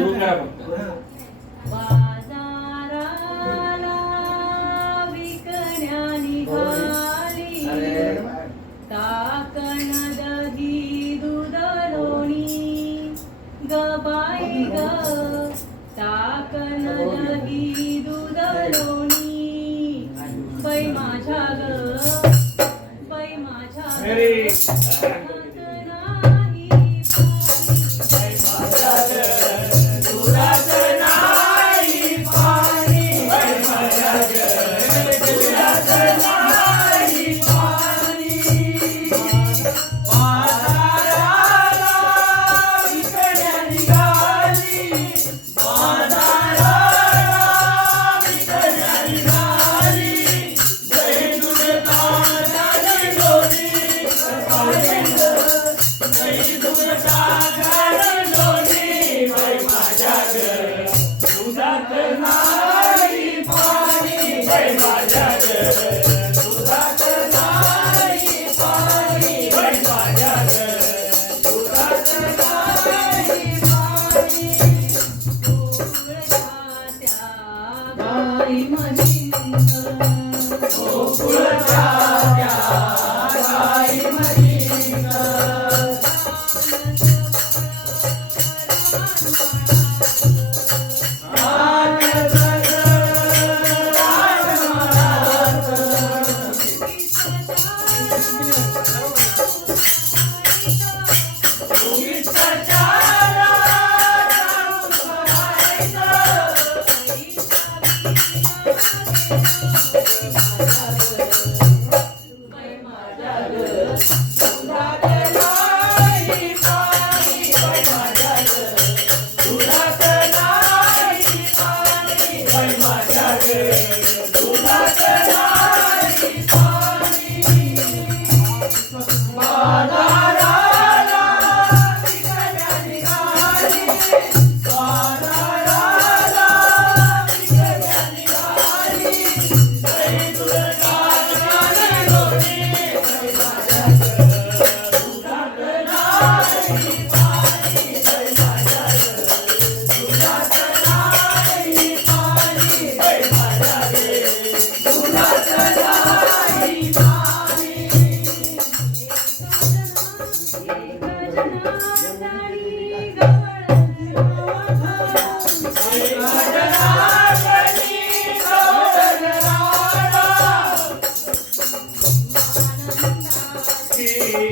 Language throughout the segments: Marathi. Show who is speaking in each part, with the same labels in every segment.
Speaker 1: सुरू करा फक्त
Speaker 2: बाजाराला Ai, Maria. Bye.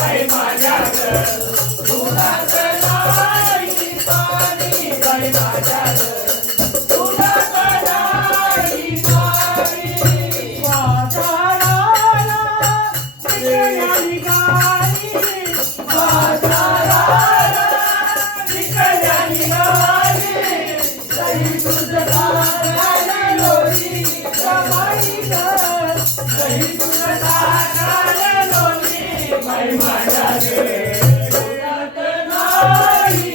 Speaker 2: माझ्या
Speaker 1: Bye.